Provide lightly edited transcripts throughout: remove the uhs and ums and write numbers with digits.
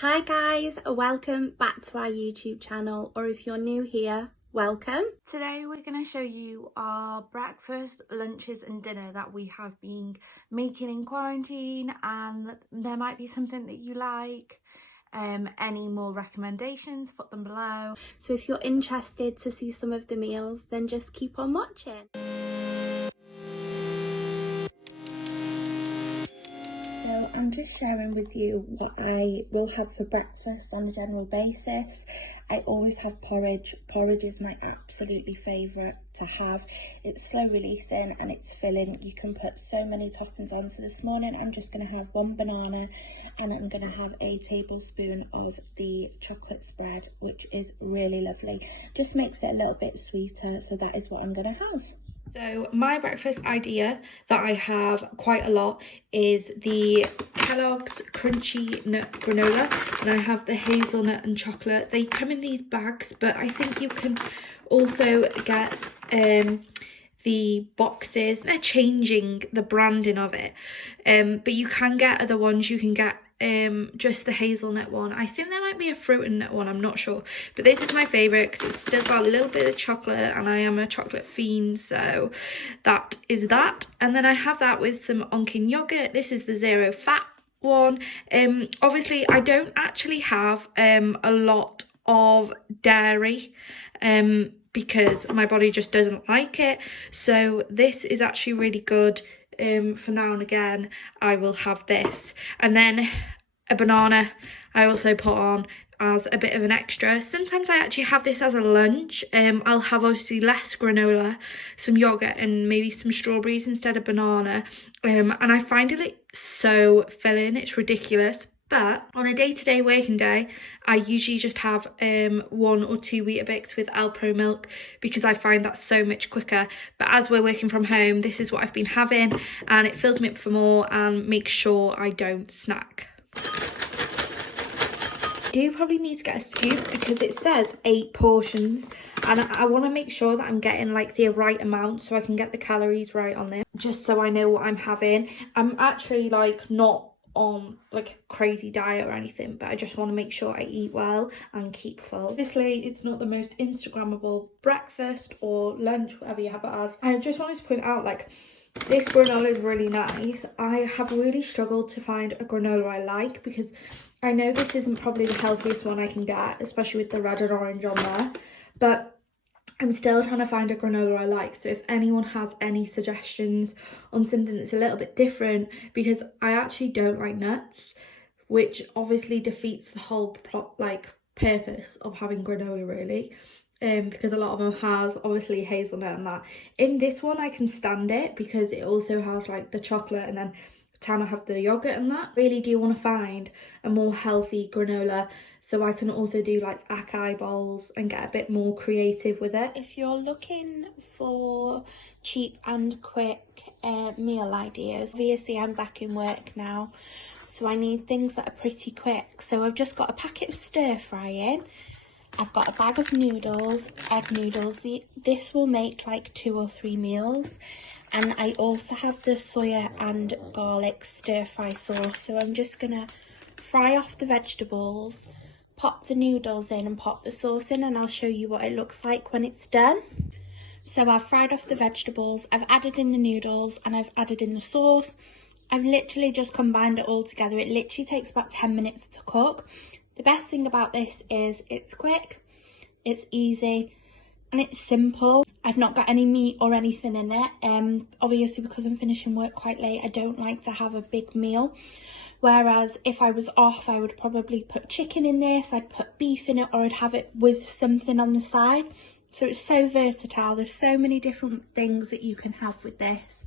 Hi guys, welcome back to our YouTube channel, or if you're new here, welcome. Today we're going to show you our breakfast, lunches and dinner that we have been making in quarantine, and there might be something that you like. Any more recommendations, put them below. So if you're interested to see some of the meals, then just keep on watching. So I'm just sharing with you what I will have for breakfast on a general basis. I always have porridge. Porridge is my absolutely favourite to have. It's slow releasing and it's filling. You can put so many toppings on. So this morning I'm just going to have one banana and I'm going to have a tablespoon of the chocolate spread, which is really lovely. Just makes it a little bit sweeter, so that is what I'm going to have. So my breakfast idea that I have quite a lot is the Kellogg's Crunchy Nut Granola, and I have the hazelnut and chocolate. They come in these bags, but I think you can also get the boxes. They're changing the branding of it, but you can get other ones. You can get just the hazelnut one. I think there might be a fruit and nut one, I'm not sure, but this is my favorite because it's still got a little bit of chocolate and I am a chocolate fiend, so that is that. And then I have that with some Onkin yogurt. This is the zero fat one. Obviously I don't actually have a lot of dairy because my body just doesn't like it, so this is actually really good. For now and again I will have this, and then a banana I also put on as a bit of an extra. Sometimes I actually have this as a lunch. I'll have obviously less granola, some yogurt and maybe some strawberries instead of banana, and I find it so filling, it's ridiculous. But on a day-to-day working day, I usually just have 1 or 2 Weetabix with Alpro milk because I find that so much quicker. But as we're working from home, this is what I've been having, and it fills me up for more and makes sure I don't snack. I do probably need to get a scoop because it says 8 portions, and I want to make sure that I'm getting like the right amount so I can get the calories right on this, just so I know what I'm having. I'm actually like not on like a crazy diet or anything, but I just want to make sure I eat well and keep full. Obviously it's not the most Instagrammable breakfast or lunch, whatever you have it as. I just wanted to point out, like, this granola is really nice. I have really struggled to find a granola I like because I know this isn't probably the healthiest one I can get, especially with the red and orange on there, but I'm still trying to find a granola I like. So if anyone has any suggestions on something that's a little bit different, because I actually don't like nuts, which obviously defeats the whole purpose of having granola really, because a lot of them has obviously hazelnut and that. In this one I can stand it because it also has like the chocolate and then time I have the yogurt and that. Really do want to find a more healthy granola so I can also do like acai bowls and get a bit more creative with it. If you're looking for cheap and quick meal ideas, obviously I'm back in work now, so I need things that are pretty quick. So I've just got a packet of stir frying. I've got a bag of noodles, egg noodles. This will make like 2 or 3 meals. And I also have the soya and garlic stir fry sauce. So I'm just gonna fry off the vegetables, pop the noodles in and pop the sauce in, and I'll show you what it looks like when it's done. So I've fried off the vegetables, I've added in the noodles and I've added in the sauce. I've literally just combined it all together. It literally takes about 10 minutes to cook. The best thing about this is it's quick, it's easy, and it's simple. I've not got any meat or anything in it. Obviously because I'm finishing work quite late, I don't like to have a big meal. Whereas if I was off, I would probably put chicken in this, I'd put beef in it, or I'd have it with something on the side. So it's so versatile. There's so many different things that you can have with this.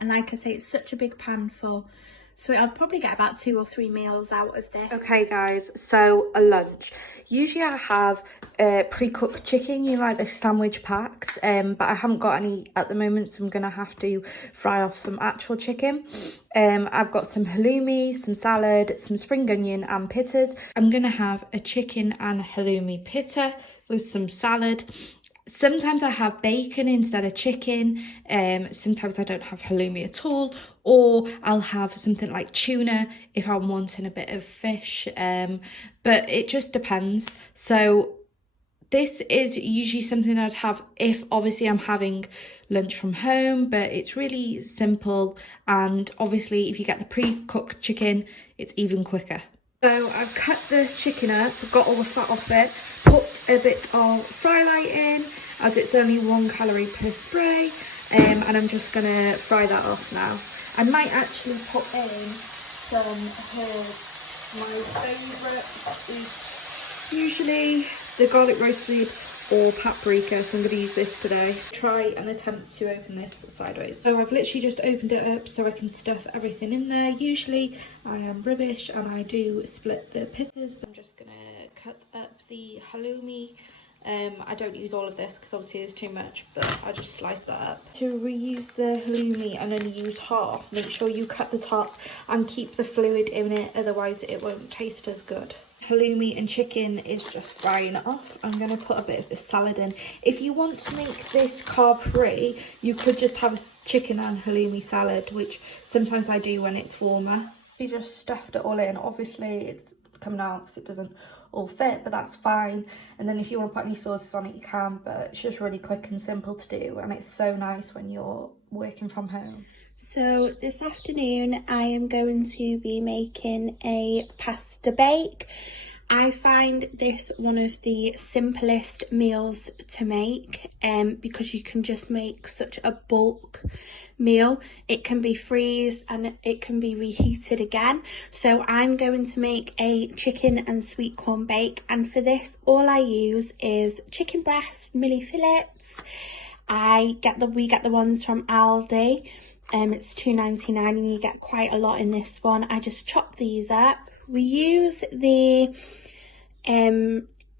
And like I say, it's such a big pan full. So I'll probably get about 2 or 3 meals out of this. Okay guys, so a lunch. Usually I have pre-cooked chicken, you know, like the sandwich packs, but I haven't got any at the moment, so I'm gonna have to fry off some actual chicken. I've got some halloumi, some salad, some spring onion and pittas. I'm gonna have a chicken and halloumi pitta with some salad, Sometimes I have bacon instead of chicken, sometimes I don't have halloumi at all, or I'll have something like tuna if I'm wanting a bit of fish, but it just depends. So this is usually something I'd have if obviously I'm having lunch from home, but it's really simple, and obviously if you get the pre-cooked chicken, it's even quicker. So I've cut the chicken up, got all the fat off it, put a bit of fry light in, as it's only 1 calorie per spray, and I'm just going to fry that off now. I might actually put in some herbs. My favourite is usually the garlic roasted or paprika, so I'm going to use this today. Try and attempt to open this sideways. So I've literally just opened it up so I can stuff everything in there. Usually I am rubbish and I do split the pittas, but I'm just going to cut up the halloumi. I don't use all of this because obviously there's too much, but I just slice that up. To reuse the halloumi and only use half, make sure you cut the top and keep the fluid in it, otherwise it won't taste as good. Halloumi and chicken is just frying off. I'm going to put a bit of this salad in. If you want to make this carb free, you could just have a chicken and halloumi salad, which sometimes I do when it's warmer. You just stuffed it all in. Obviously it's coming out because it doesn't all fit, but that's fine. And then if you want to put any sauces on it, you can, but it's just really quick and simple to do, and it's so nice when you're working from home. So this afternoon I am going to be making a pasta bake. I find this one of the simplest meals to make, because you can just make such a bulk meal. It can be freezed and it can be reheated again. So I'm going to make a chicken and sweet corn bake, and for this all I use is chicken breast, milli fillets. We get the ones from Aldi. It's $2.99 and you get quite a lot in this one. I just chop these up. We use the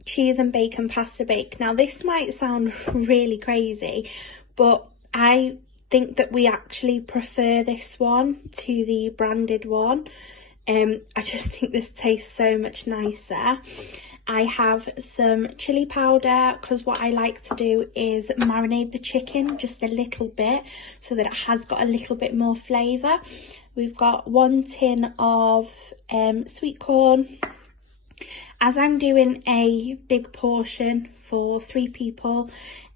cheese and bacon pasta bake. Now this might sound really crazy, but I think that we actually prefer this one to the branded one. I just think this tastes so much nicer. I have some chili powder because what I like to do is marinate the chicken just a little bit so that it has got a little bit more flavour. We've got 1 tin of sweet corn. As I'm doing a big portion for 3 people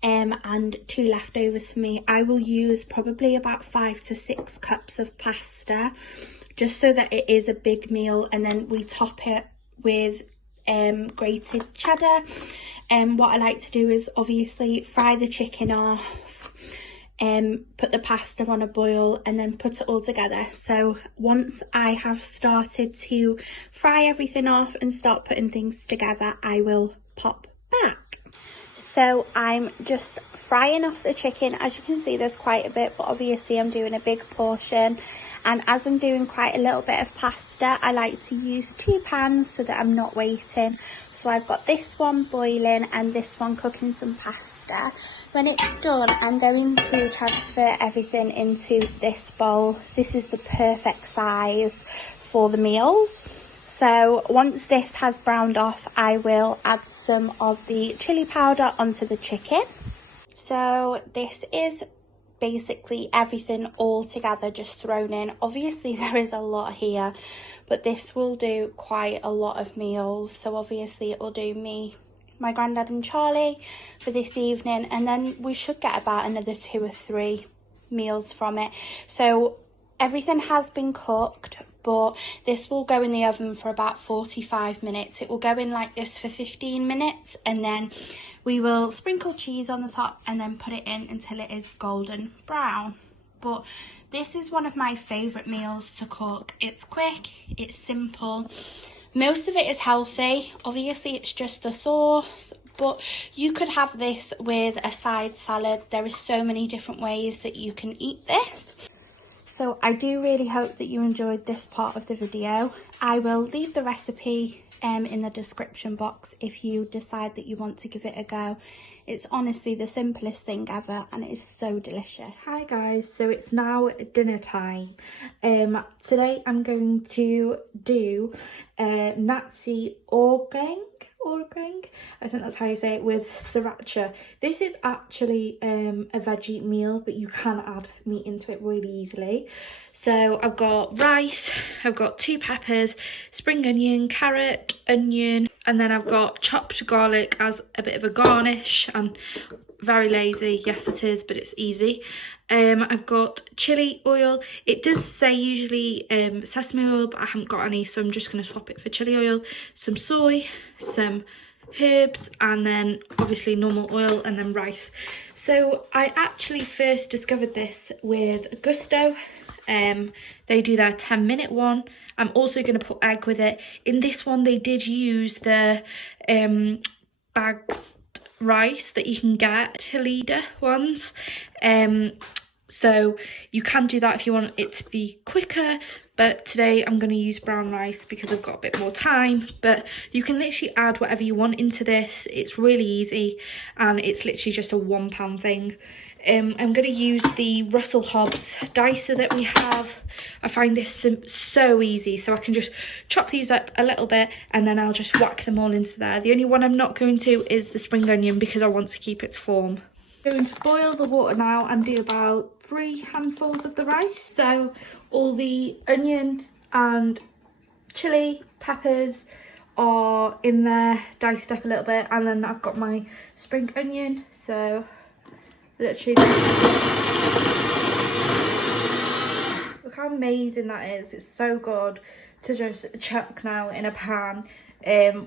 and 2 leftovers for me, I will use probably about 5 to 6 cups of pasta just so that it is a big meal, and then we top it with grated cheddar. What I like to do is obviously fry the chicken off, put the pasta on a boil and then put it all together. So once I have started to fry everything off and start putting things together, I will pop back. So I'm just frying off the chicken. As you can see, there's quite a bit, but obviously I'm doing a big portion. And as I'm doing quite a little bit of pasta, I like to use 2 pans so that I'm not waiting. So I've got this one boiling and this one cooking some pasta. When it's done, I'm going to transfer everything into this bowl. This is the perfect size for the meals. So once this has browned off, I will add some of the chili powder onto the chicken. So this is basically everything all together just thrown in. Obviously there is a lot here, but this will do quite a lot of meals. So obviously it will do me, my granddad and Charlie for this evening, and then we should get about another 2 or 3 meals from it. So everything has been cooked, but this will go in the oven for about 45 minutes. It will go in like this for 15 minutes and then we will sprinkle cheese on the top and then put it in until it is golden brown. But this is one of my favourite meals to cook. It's quick, it's simple. Most of it is healthy. Obviously it's just the sauce, but you could have this with a side salad. There are so many different ways that you can eat this. So I do really hope that you enjoyed this part of the video. I will leave the recipe in the description box if you decide that you want to give it a go. It's honestly the simplest thing ever and it is so delicious. Hi guys, so it's now dinner time. Today I'm going to do Nasi Goreng, Goreng, I think that's how you say it, with sriracha. This is actually a veggie meal, but you can add meat into it really easily. So I've got rice, I've got 2 peppers, spring onion, carrot, onion, and then I've got chopped garlic as a bit of a garnish. I'm very lazy, yes it is, but it's easy. I've got chili oil. It does say usually sesame oil, but I haven't got any, so I'm just going to swap it for chili oil. Some soy, some herbs, and then obviously normal oil, and then rice. So I actually first discovered this with Gusto. They do their 10-minute one. I'm also going to put egg with it. In this one they did use the bagged rice that you can get, Toledo ones. So you can do that if you want it to be quicker, but today I'm going to use brown rice because I've got a bit more time. But you can literally add whatever you want into this. It's really easy, and it's literally just a £1 thing. I'm going to use the Russell Hobbs dicer that we have. I find this so easy, so I can just chop these up a little bit and then I'll just whack them all into there. The only one I'm not going to is the spring onion because I want to keep its form. I'm going to boil the water now and do about 3 handfuls of the rice. So all the onion and chili, peppers are in there, diced up a little bit, and then I've got my spring onion, so literally look how amazing that is. It's so good to just chuck now in a pan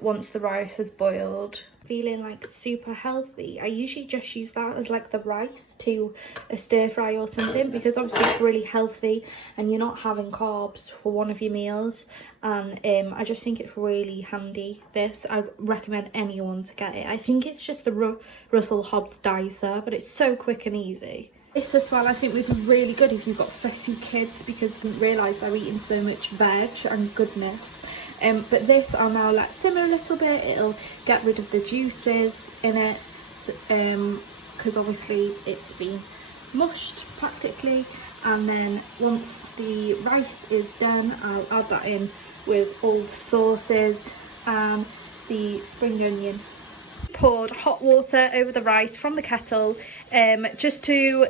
once the rice has boiled. Feeling like super healthy. I usually just use that as like the rice to a stir fry or something, because obviously it's really healthy and you're not having carbs for one of your meals, and I just think it's really handy. This, I recommend anyone to get it. I think it's just the Russell Hobbs dicer, but it's so quick and easy. This as well I think would be really good if you've got fussy kids, because you didn't realise they're eating so much veg and goodness. But this I'll now let simmer a little bit. It'll get rid of the juices in it, because obviously it's been mushed practically. And then once the rice is done, I'll add that in with all the sauces and the spring onion. Poured hot water over the rice from the kettle just to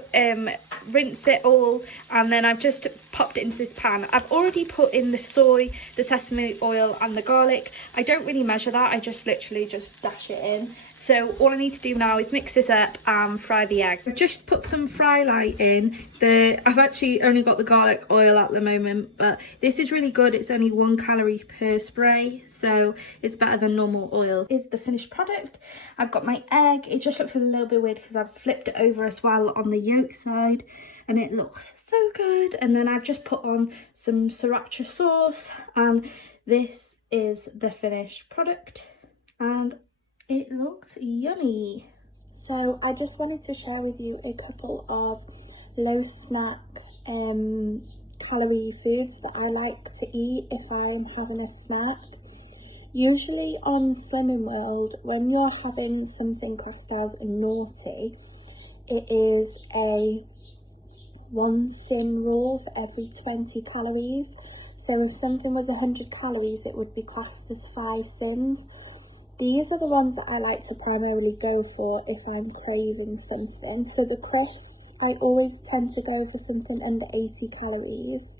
rinse it all, and then I've just popped it into this pan. I've already put in the soy, the sesame oil and the garlic. I don't really measure that, I just literally just dash it in. So all I need to do now is mix this up and fry the egg. I've just put some fry light in. I've actually only got the garlic oil at the moment, but this is really good. It's only 1 calorie per spray, so it's better than normal oil. Is the finished product. I've got my egg. It just looks a little bit weird because I've flipped it over as well on the yolk side, and it looks so good. And then I've just put on some sriracha sauce, and this is the finished product, and it looks yummy. So I just wanted to share with you a couple of low snack calorie foods that I like to eat if I'm having a snack. Usually on Slimming World, when you're having something classed as naughty, it is a 1 sin rule for every 20 calories. So if something was 100 calories, it would be classed as 5 sins. These are the ones that I like to primarily go for if I'm craving something. So the crisps, I always tend to go for something under 80 calories.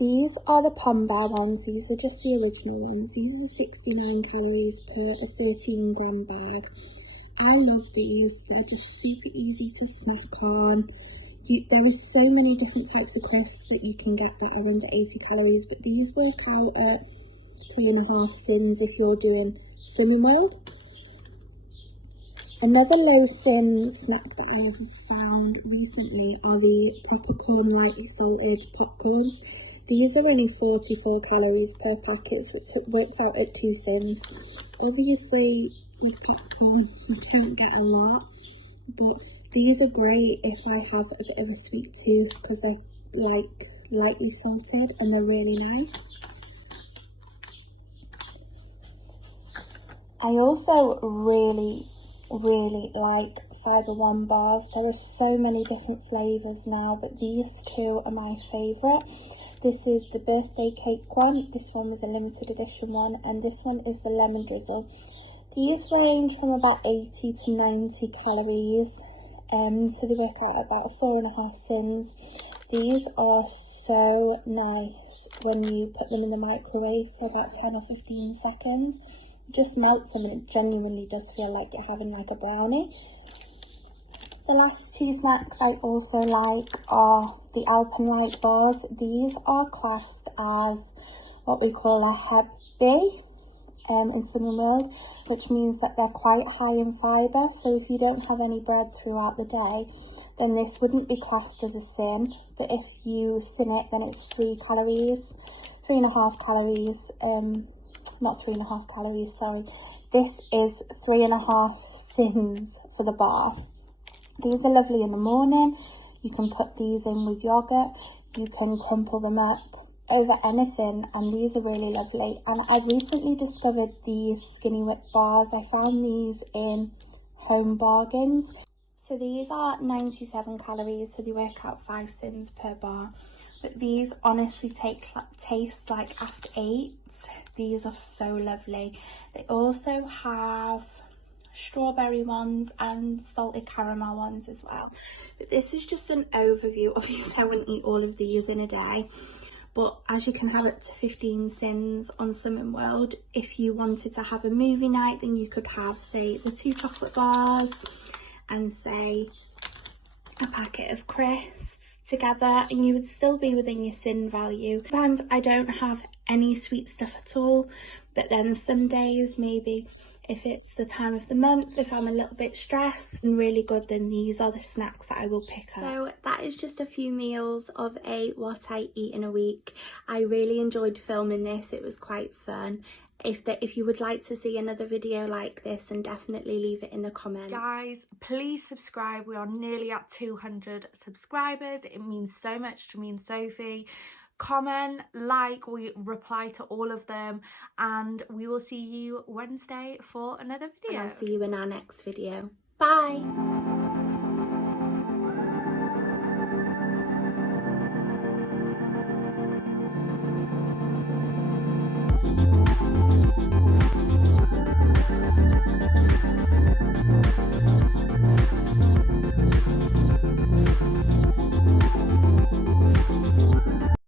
These are the Pom Bear ones. These are just the original ones. These are the 69 calories per a 13 gram bag. I love these. They're just super easy to snack on. There are so many different types of crisps that you can get that are under 80 calories, but these work out at 3.5 sins if you're doing Slimming World. Another low sin snack that I've found recently are the popcorn lightly salted popcorns. These are only 44 calories per packet, so it works out at 2 sins. Obviously with popcorn you don't get a lot, but these are great if I have a bit of a sweet tooth because they're like lightly salted and they're really nice. I also really like Fibre One bars. There are so many different flavours now, but these two are my favourite. This is the birthday cake one. This one was a limited edition one, and this one is the lemon drizzle. These range from about 80 to 90 calories, so they work out about 4.5 sins. These are so nice when you put them in the microwave for about 10 or 15 seconds. It just melts them and it genuinely does feel like you're having like a brownie. The last two snacks I also like are the Alpenlight bars. These are classed as what we call a heavy in Slimming World, which means that they're quite high in fibre. So if you don't have any bread throughout the day, then this wouldn't be classed as a sin. But if you sin it, then it's 3.5 calories. Not 3.5 calories, sorry. This is 3.5 sins for the bar. These are lovely in the morning. You can put these in with yogurt. You can crumple them up over anything, and these are really lovely. And I've recently discovered these Skinny Whip bars. I found these in Home Bargains. So these are 97 calories, so they work out 5 sins per bar. But these honestly taste like after 8. These are so lovely. They also have strawberry ones and salted caramel ones as well. But this is just an overview. Obviously I wouldn't eat all of these in a day, but as you can have up to 15 sins on Slimming World, if you wanted to have a movie night, then you could have, say, the 2 chocolate bars and say a packet of crisps together, and you would still be within your sin value. Sometimes I don't have any sweet stuff at all, but then some days, maybe if it's the time of the month, if I'm a little bit stressed and really good, then these are the snacks that I will pick up. So that is just a few meals of what I eat in a week. I really enjoyed filming this. It was quite fun. If you would like to see another video like this, then definitely leave it in the comments. Guys, please subscribe. We are nearly at 200 subscribers. It means so much to me and Sophie. Comment, like, we reply to all of them, and we will see you Wednesday for another video. And I'll see you in our next video. Bye.